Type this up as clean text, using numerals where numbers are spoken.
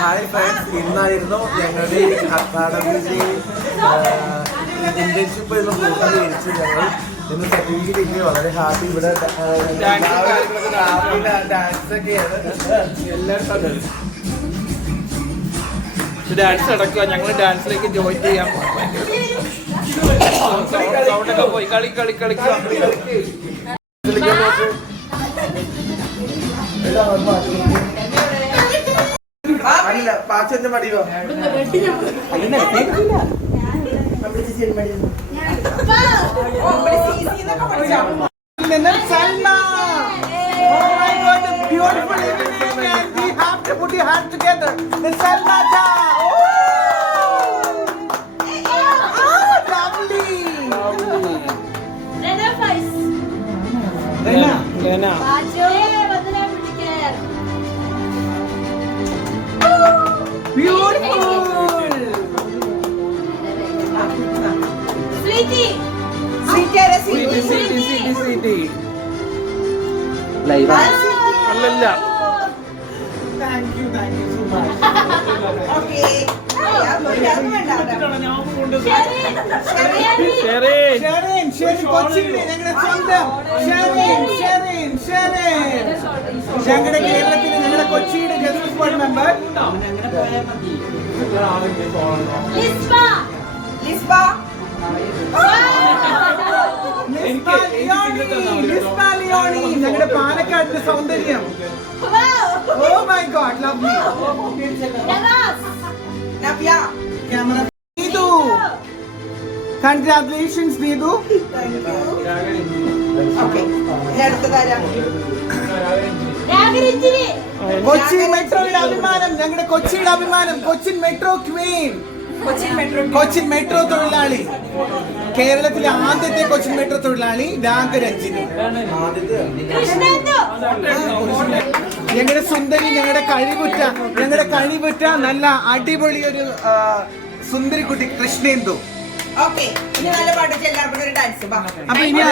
Hi friends, ഇന്നായിരുന്നു ഞങ്ങളുടെ അക്കാഡമിയിലെ internship എന്ന് പൂർത്തീകരിച്ച് ഞങ്ങൾ ഇന്ന് സർട്ടിഫിക്കറ്റ് കിട്ടി. വളരെ ഹാപ്പി. ഇവിടെ ഡാൻസ് ഒക്കെയാണ് എല്ലാവരും. ഡാൻസ് നടക്കുക. ഞങ്ങൾ ഡാൻസിലേക്ക് ജോയിൻ ചെയ്യാൻ സൗണ്ടൊക്കെ പോയി. കളിക്കുക. അല്ല പാച്ചന്റെ മടിയോ beautiful evening and we have to put your hands together. The Salma Ta. Oh, lovely. Lena. Beautiful. Sweetie. Live. അല്ലല്ല. Thank you so much. Okay. Sherin കൊച്ചിയിലെ ഞങ്ങളുടെ സ്വന്തം ഷെറിൻ ഞങ്ങളുടെ കേരളത്തിലെ ഞങ്ങളുടെ കൊച്ചിയുടെ ജനറൽ ബോർഡ് മെമ്പർ ഞങ്ങളുടെ പാലക്കാടിന്റെ സൗന്ദര്യം. Oh my God, lovely. Navya. Camera. Needu. Congratulations, Needu. Thank you. Okay. Kochi മെട്രോയുടെ അഭിമാനം, ഞങ്ങളുടെ കൊച്ചിയുടെ അഭിമാനം, Cochin metro Queen, Cochin metro തൊഴിലാളി, കേരളത്തിലെ ആദ്യത്തെ കൊച്ചിൻ മെട്രോ തൊഴിലാളി രാഗരഞ്ജിനി. ഞങ്ങളുടെ സുന്ദരി, ഞങ്ങളുടെ കഴിവുറ്റ നല്ല അടിപൊളി ഒരു സുന്ദരി കുട്ടി കൃഷ്ണേന്ദു. ഇനി നല്ല പാട്ട് എല്ലാവർക്കും ഒരു ഡാൻസ്. അപ്പൊ ഇനി